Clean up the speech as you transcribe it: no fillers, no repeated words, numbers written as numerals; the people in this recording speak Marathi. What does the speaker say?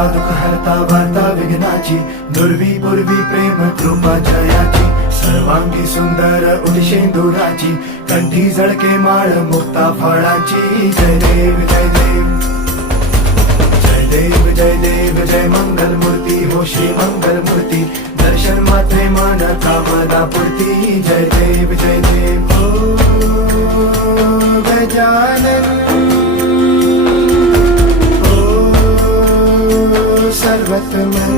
हरता दुःख हरता वार्ता विघ्नाची, दुर्वी पूर्वी प्रेम कृपा जयाची, सर्वांगी सुंदर उदिशेंदुराची, कंठी झळके माळ मुक्ता फळाची. जय देव जय देव जय देव जय देव जय मंगल मूर्ती हो श्री मंगल मूर्ती, दर्शन मात्रे मन कामना पूर्ती. जय देव जय देव ओ गजानन ओ सर्वतमन